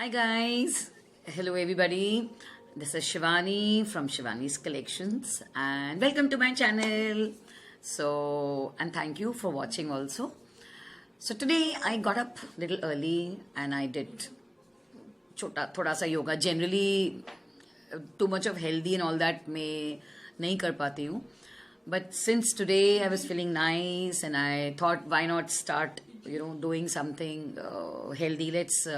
Hi guys, hello everybody. This is Shivani from Shivani's Collections and welcome to my channel. And thank you for watching also. So today I got up a little early and I did thoda sa yoga. Generally too much of healthy and all that मैं नहीं कर पाती हूँ. But since today I was feeling nice and I thought why not start doing something healthy. Let's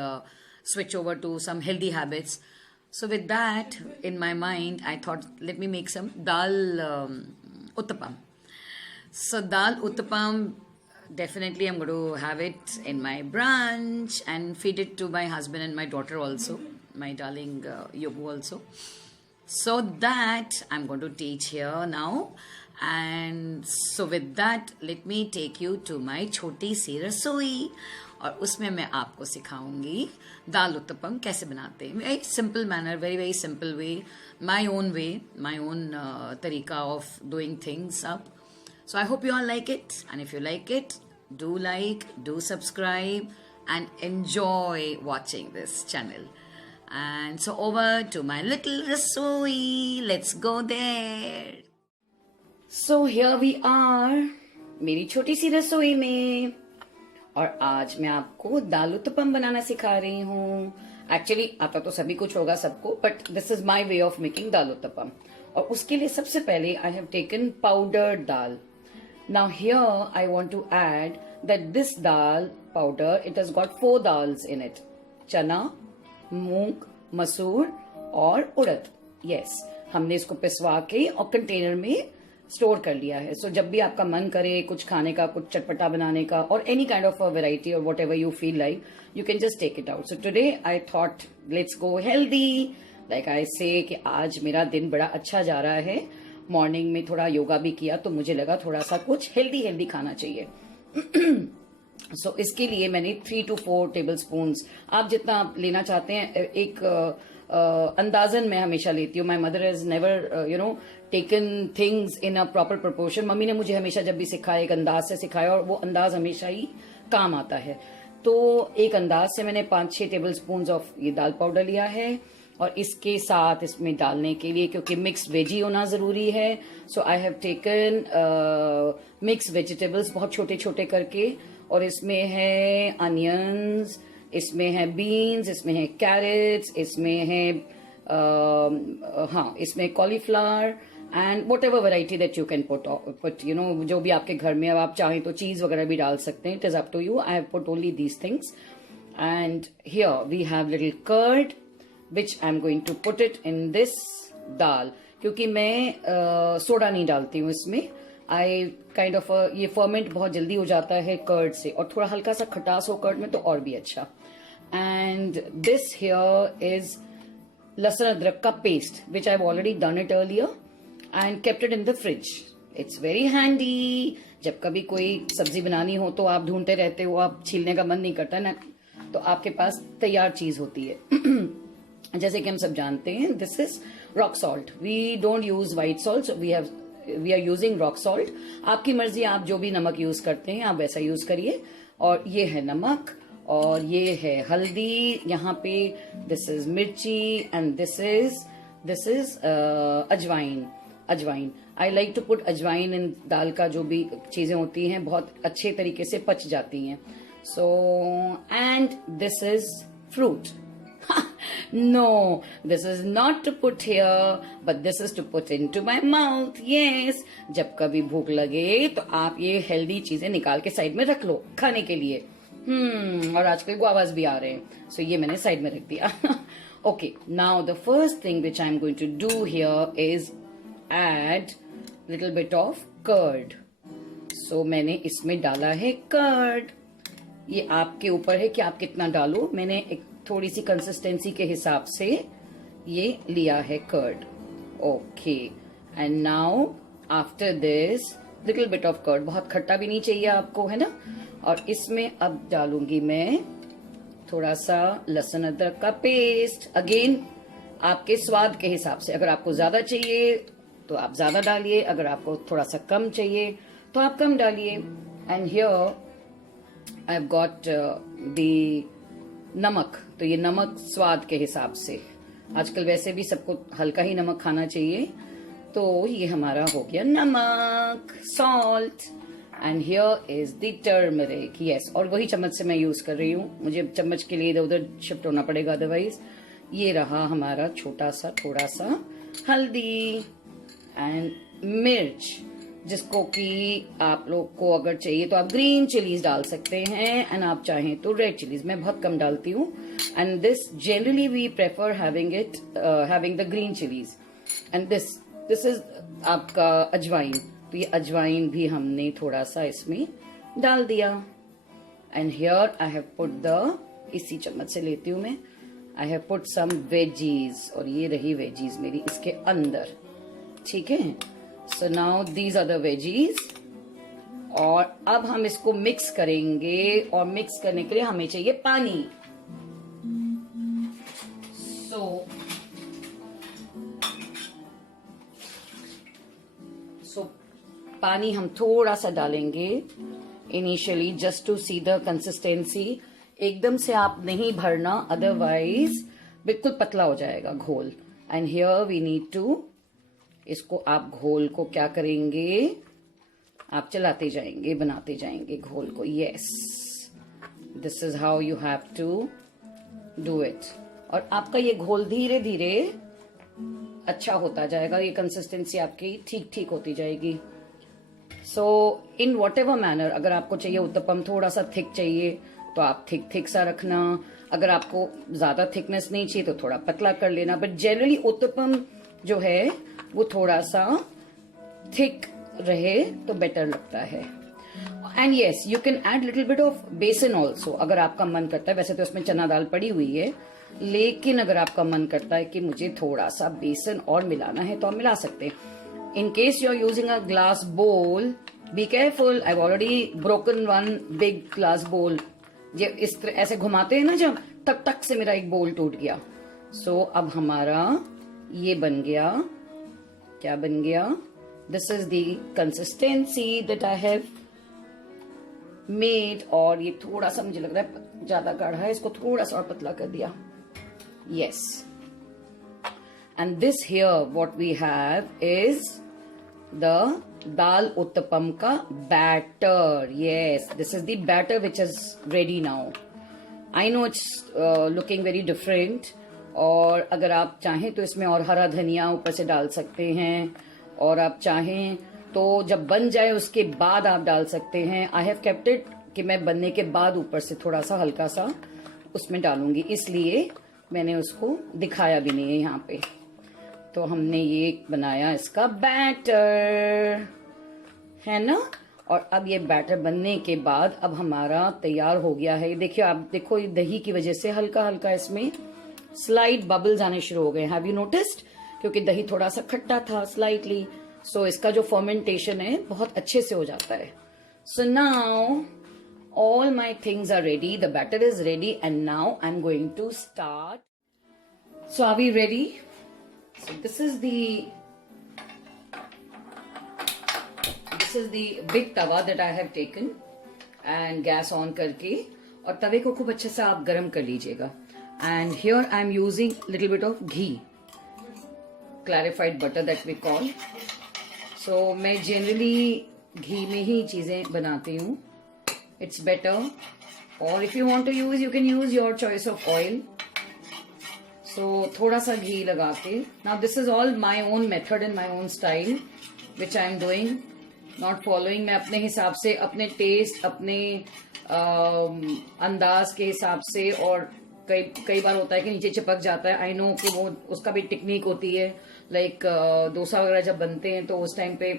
switch over to some healthy habits. So with that in my mind, I thought let me make some dal uttapam. So dal uttapam, definitely I'm going to have it in my brunch and feed it to my husband and my daughter also, my darling Yobu also. So that I'm going to teach here now. And so with that, let me take you to my छोटी सी रसोई और उसमें मैं आपको सिखाऊंगी दाल उत्तपम कैसे बनाते हैं. Very simple manner, very simple way, my own तरीका of doing things up. So I hope you all like it, and if you like it, do subscribe and enjoy watching this channel. And so over to my little rasoi. Let's go there. So here we are, मेरी छोटी सी रसोई में, और आज मैं आपको दाल उत्तपम बनाना सिखा रही हूँ. एक्चुअली आता तो सभी कुछ होगा सबको, but this is my way of making dal uttapam. और उसके लिए सबसे पहले I have taken powdered dal. Now here I want to add that this dal powder, it has got 4 dals in it. चना, मूंग, मसूर और उड़द. Yes, हमने इसको पिसवा के और कंटेनर में स्टोर कर लिया है. सो जब भी आपका मन करे कुछ खाने का, कुछ चटपटा बनाने का, और एनी काइंड ऑफ वेराइटी और whatever you feel like, you can just take it out. So today I thought let's go healthy. Like I say कि आज मेरा दिन बड़ा अच्छा जा रहा है. मॉर्निंग में थोड़ा योगा भी किया तो मुझे लगा थोड़ा सा कुछ हेल्दी खाना चाहिए. सो इसके लिए मैंने 3 to 4 टेबल स्पून, आप जितना आप लेना चाहते हैं, एक अंदाजन मैं हमेशा लेती हूँ. My mother is never taken things in a proper proportion. Mummy ने मुझे हमेशा जब भी सिखाया एक अंदाज से सिखाया, और वो अंदाज हमेशा ही काम आता है. तो एक अंदाज से मैंने 5-6 टेबल स्पून ऑफ ये दाल पाउडर लिया है. और इसके साथ इसमें डालने के लिए, क्योंकि मिक्स वेजी होना जरूरी है, so I have taken mix vegetables बहुत छोटे छोटे करके. और इसमें है अनियंस, इसमें है बीन्स, इसमें है कैरेट्स, इसमें है इसमें cauliflower and what ever variety that you can put जो भी आपके घर में. अब आप चाहें तो चीज वगैरह भी डाल सकते हैं. It is up to you. I have put only these things. And here we have little curd which I'm going to put it in this dal. क्योंकि मैं सोडा नहीं डालती हूँ इसमें. आई काइंड ऑफ ये फर्मेंट बहुत जल्दी हो जाता है कर्ड से, और थोड़ा हल्का सा खटास हो कर्ड में तो और भी अच्छा. एंड दिस हियर इज लहसुन अदरक का paste which I have already done it earlier and kept it in the fridge. It's very handy. जब कभी कोई सब्जी बनानी हो तो आप ढूंढते रहते हो, आप छीलने का मन नहीं करता ना, तो आपके पास तैयार चीज होती है. जैसे कि हम सब जानते हैं, this is rock salt. We don't use white salt, we are using rock salt. आपकी मर्जी, आप जो भी नमक यूज करते हैं आप वैसा यूज करिए. और ये है नमक, और ये है हल्दी यहाँ पे. दिस इज मिर्ची एंड दिस इज अजवाइन. आई लाइक टू पुट अजवाइन इन दाल का. जो भी चीजें होती हैं बहुत अच्छे तरीके से पच जाती हैं. So and this is fruit. No, this is not to put here, but this is to put into my mouth. Yes, जब कभी भूख लगे तो आप ये हेल्दी चीजें निकाल के साइड में रख लो खाने के लिए. और आजकल गुआवाज भी आ रहे हैं, सो ये मैंने साइड में रख दिया. Okay, now the first thing which I'm going to do here is add little bit of curd. So मैंने इसमें डाला है कर्ड. ये आपके ऊपर है कि आप कितना डालो. मैंने एक थोड़ी सी कंसिस्टेंसी के हिसाब से ये लिया है curd. Okay, and now after this little bit of curd. बहुत खट्टा भी नहीं चाहिए आपको, है ना. और इसमें अब डालूंगी मैं थोड़ा सा लहसुन अदरक का पेस्ट. अगेन आपके स्वाद के हिसाब से, अगर आपको ज्यादा चाहिए तो आप ज्यादा डालिए, अगर आपको थोड़ा सा कम चाहिए तो आप कम डालिए. And here I have got the नमक, तो ये नमक स्वाद के हिसाब से, आजकल वैसे भी सबको हल्का ही नमक खाना चाहिए, तो ये हमारा हो गया नमक, salt. And here is the turmeric, yes, और वही चम्मच से मैं यूज कर रही हूँ, मुझे चम्मच के लिए इधर उधर शिफ्ट होना पड़ेगा अदरवाइज। ये रहा हमारा छोटा सा थोड़ा सा हल्दी एंड मिर्च, जिसको कि आप लोग को अगर चाहिए तो आप ग्रीन चिलीज डाल सकते हैं, एंड आप चाहें तो रेड चिलीज, मैं बहुत कम डालती हूँ। And this generally we prefer having the green chillies. And this is आपका अजवाइन, तो ये अजवाइन भी हमने थोड़ा सा इसमें डाल दिया। And here I have put the, इसी चम्मच से लेती हूँ मैं, I have put some veggies, और ये रही वेजीज मेरी इसके अंदर, ठीक है। So now these are the veggies, और अब हम इसको मिक्स करेंगे, और मिक्स करने के लिए हमें चाहिए पानी। सो पानी हम थोड़ा सा डालेंगे initially, just to see the consistency. एकदम से आप नहीं भरना, अदरवाइज बिल्कुल पतला हो जाएगा घोल। And here we need to, इसको आप घोल को क्या करेंगे, आप चलाते जाएंगे, बनाते जाएंगे घोल को। Yes, this is how you have to do it. और आपका ये घोल धीरे धीरे अच्छा होता जाएगा, ये कंसिस्टेंसी आपकी ठीक ठीक होती जाएगी। सो इन वॉट एवर मैनर, अगर आपको चाहिए उत्तपम थोड़ा सा थिक चाहिए तो आप थिक सा रखना, अगर आपको ज्यादा थिकनेस नहीं चाहिए तो थोड़ा पतला कर लेना, बट जनरली उत्तपम जो है वो थोड़ा सा थिक रहे तो बेटर लगता है। And yes, you can add little bit of बेसन ऑल्सो, अगर आपका मन करता है। वैसे तो इसमें चना दाल पड़ी हुई है, लेकिन अगर आपका मन करता है कि मुझे थोड़ा सा बेसन और मिलाना है तो आप मिला सकते हैं। In case you are using a glass bowl, be careful, I have already broken one big glass bowl. ये इस तरह ऐसे घुमाते हैं ना जब, तब तक से मेरा एक बोल टूट गया। सो अब हमारा ये बन गया, क्या बन गया, this is the consistency that I have made. और ये थोड़ा सा मुझे लग रहा है ज्यादा गाढ़ा है, इसको थोड़ा सा और पतला कर दिया। Yes, and this here what we have is the dal uttapam ka batter. Yes, this is the batter which is ready now. I know it's looking very different, और अगर आप चाहें तो इसमें और हरा धनिया ऊपर से डाल सकते हैं, और आप चाहें तो जब बन जाए उसके बाद आप डाल सकते हैं। I have kept it कि मैं बनने के बाद ऊपर से थोड़ा सा हल्का सा उसमें डालूंगी, इसलिए मैंने उसको दिखाया भी नहीं है यहाँ पे। तो हमने ये बनाया इसका बैटर, है ना। और अब ये बैटर बनने के बाद अब हमारा तैयार हो गया है। देखिए, आप देखो, ये दही की वजह से हल्का हल्का इसमें स्लाइट बबल्स आने शुरू हो गए। Have you noticed? क्योंकि दही थोड़ा सा खट्टा था स्लाइटली, सो इसका जो फर्मेंटेशन है बहुत अच्छे से हो जाता है। So now all my things are ready, the batter is ready, and now I'm going to start. So are we ready? So this is the big tawa that I have taken, and gas on करके, और तवे को खूब अच्छे से आप गरम कर लीजिएगा। And here I'm using little bit of ghee, clarified butter that we call. So मैं generally घी में ही चीजें बनाती हूँ, it's better, or if you want to use, you can use your choice of oil. So थोड़ा सा घी लगा के, now this is all my own method and my own style which I am doing, not following, मैं अपने हिसाब से, अपने test, अपने अंदाज के हिसाब से। और कई बार होता है कि नीचे चिपक जाता है, आई नो कि वो उसका भी टेक्निक होती है, लाइक डोसा वगैरह जब बनते हैं तो उस टाइम पे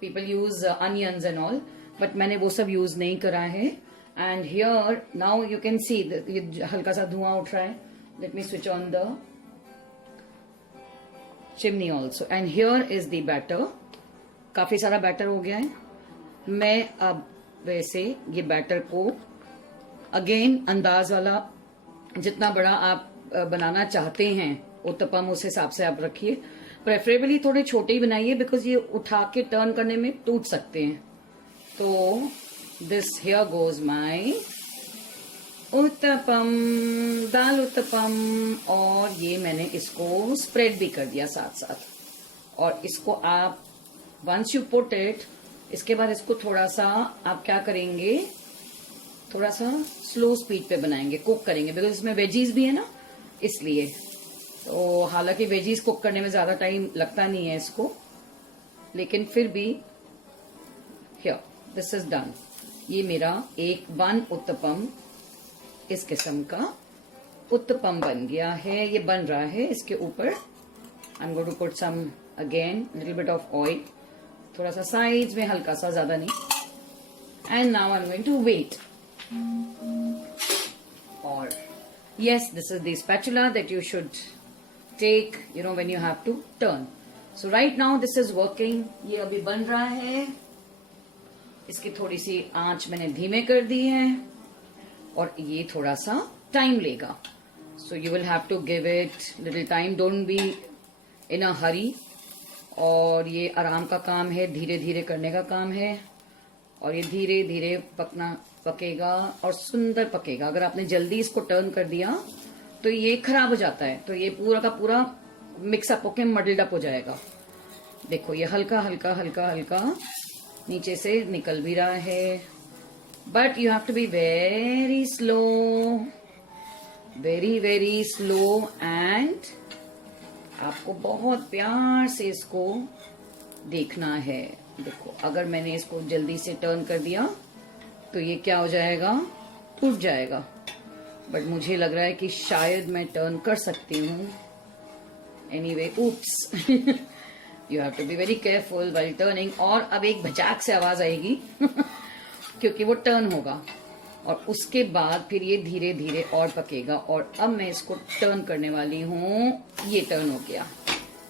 people use onions and all, but मैंने वो सब यूज नहीं करा है। And here now you can see ये हल्का सा धुआं उठ रहा है। Let me switch on the chimney also. And here is the batter, काफी सारा बैटर हो गया है। मैं अब वैसे ये बैटर को अगेन अंदाज वाला, जितना बड़ा आप बनाना चाहते हैं उत्तपम उस हिसाब से आप रखिए। प्रेफरेबली थोड़े छोटे ही बनाइए, बिकॉज ये उठा के टर्न करने में टूट सकते हैं। तो दिस हियर गोज माई उत्तपम, दाल उत्तपम। और ये मैंने इसको स्प्रेड भी कर दिया साथ साथ। और इसको आप वंस यू पुट इट, इसके बाद इसको थोड़ा सा आप क्या करेंगे, थोड़ा सा स्लो स्पीड पे बनाएंगे, कुक करेंगे, बिकॉज इसमें वेजीज भी है ना, इसलिए। तो हालांकि वेजीज कुक करने में ज्यादा टाइम लगता नहीं है इसको, लेकिन फिर भी हियर दिस इज डन। ये मेरा वन उत्तपम इस किस्म का उत्तपम बन गया है। ये बन रहा है, इसके ऊपर I am going to put some again little bit of oil, थोड़ा सा साइड्स में, हल्का सा, ज्यादा नहीं। And now I am going to wait. और yes, this is the spatula that you should take, when you have to turn. So right now this is working. ये अभी बन रहा है। इसकी थोड़ी सी आंच मैंने धीमे कर दी है और ये थोड़ा सा टाइम लेगा। So you will have to give it little time. Don't be in a hurry. और ये आराम का काम है, धीरे धीरे करने का काम है। और ये धीरे धीरे पकेगा और सुंदर पकेगा। अगर आपने जल्दी इसको टर्न कर दिया तो ये खराब हो जाता है, तो ये पूरा का पूरा मिक्सअप होके मडल्ड अप हो जाएगा। देखो ये हल्का हल्का हल्का हल्का नीचे से निकल भी रहा है, but you have to be very slow, very very slow. And आपको बहुत प्यार से इसको देखना है। देखो अगर मैंने इसको जल्दी से टर्न कर दिया तो ये क्या हो जाएगा, टूट जाएगा। बट मुझे लग रहा है कि शायद मैं टर्न कर सकती हूँ। Anyway, oops, you have to be very careful while turning. और अब एक भचाक से आवाज आएगी क्योंकि वो टर्न होगा और उसके बाद फिर ये धीरे धीरे और पकेगा। और अब मैं इसको टर्न करने वाली हूँ। ये टर्न हो गया।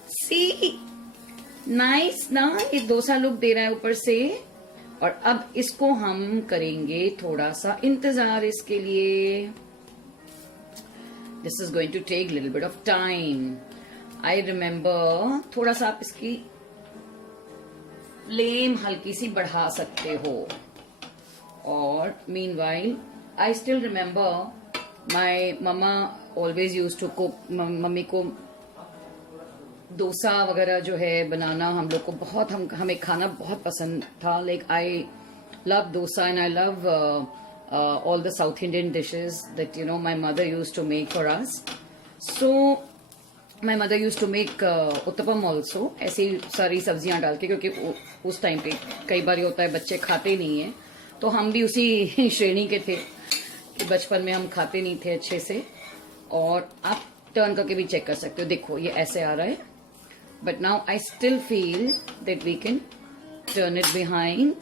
सी, नाइस ना, ये डोसा लुक दे रहा है ऊपर से। और अब इसको हम करेंगे थोड़ा सा इंतजार इसके लिए। This is going to take little bit of time. I remember, थोड़ा सा आप इसकी फ्लेम हल्की सी बढ़ा सकते हो। और meanwhile I still remember my mama always use to cook. Mummy को डोसा वगैरह जो है बनाना हम लोग को बहुत, हमें खाना बहुत पसंद था। Like I love dosa and I love all the South Indian dishes that my mother used to make for us. So my mother used to make uttapam also, ऐसी सारी सब्जियां डाल के, क्योंकि उस टाइम पे कई बार होता है बच्चे खाते नहीं है, तो हम भी उसी श्रेणी के थे कि बचपन में हम खाते नहीं थे अच्छे से। और आप टर्न करके भी चेक कर सकते हो। देखो ये ऐसे आ रहा है, but now I still feel that we can turn it behind.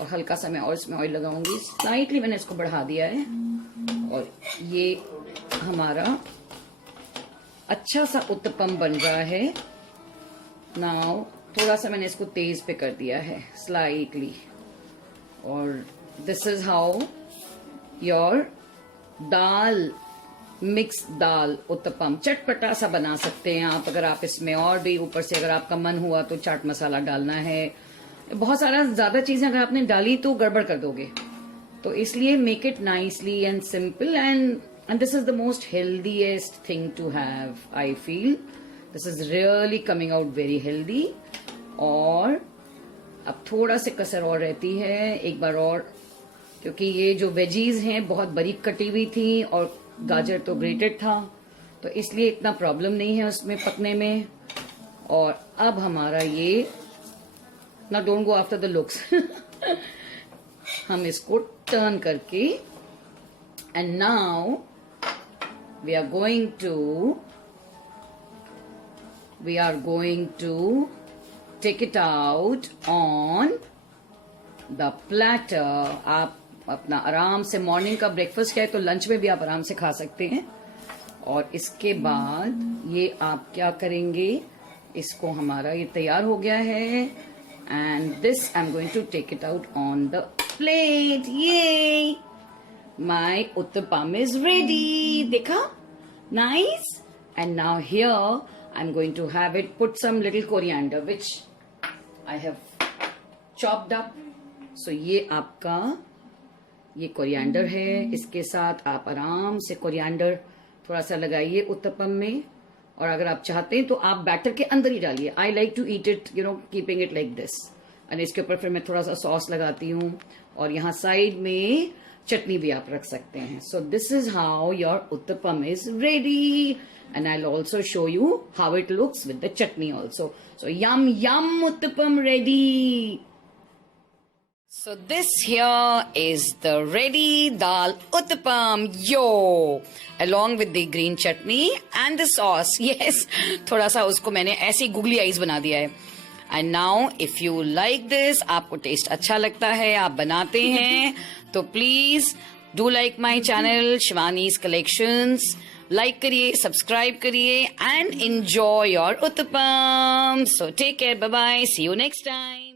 और हल्का सा मैं और इसमें ऑयल लगाऊंगी, स्लाइटली मैंने इसको बढ़ा दिया है। और ये हमारा अच्छा सा उत्तपम बन रहा है। नाउ थोड़ा सा मैंने इसको तेज पे कर दिया है, स्लाइटली। और this is how your dal, mix dal uttapam चटपटा सा बना सकते हैं आप। अगर आप इसमें और भी ऊपर से, अगर आपका मन हुआ तो चाट मसाला डालना है, बहुत सारा ज्यादा चीजें अगर आपने डाली तो गड़बड़ कर दोगे। तो इसलिए make it nicely and simple. And this is the most healthiest thing to have, I feel. This is really coming out very healthy. और अब थोड़ा से कसर और रहती है, एक बार और, क्योंकि ये जो वेजीज हैं बहुत बारीक कटी हुई थी और गाजर तो ग्रेटेड था, तो इसलिए इतना प्रॉब्लम नहीं है उसमें पकने में। और अब हमारा ये ना, don't go after the looks हम इसको टर्न करके, and now we are going to take it out on the platter. आप अपना आराम से, मॉर्निंग का ब्रेकफास्ट क्या है तो लंच में भी आप आराम से खा सकते हैं। और इसके बाद ये आप क्या करेंगे, इसको हमारा ये तैयार हो गया है। And this I am going to take it out on the plate. ये माय उत्तपम इज रेडी, देखा, nice. And now here I am going to have it, put some little coriander which I have chopped up. So ये आपका ये coriander है, इसके साथ आप आराम से कोरिएंडर थोड़ा सा लगाइए उत्तपम में, और अगर आप चाहते हैं तो आप बैटर के अंदर ही डालिए. I like to eat it keeping it like this. और इसके ऊपर फिर मैं थोड़ा सा सॉस लगाती हूँ, और यहाँ साइड में चटनी भी आप रख सकते हैं. So this is how your uttapam is ready, and I'll also show you how it looks with the chutney also. So yum uttapam ready. So this here is the ready dal uttapam, yo, along with the green chutney and the sauce. Yes, थोड़ा सा उसको मैंने ऐसे googly eyes बना दिया है. And now if you like this, आपको test अच्छा लगता है, आप बनाते हैं, तो please do like my channel Shivani's Collections. Like करिए, सब्सक्राइब करिए, and enjoy your uttapam. So take care, bye bye, see you next time.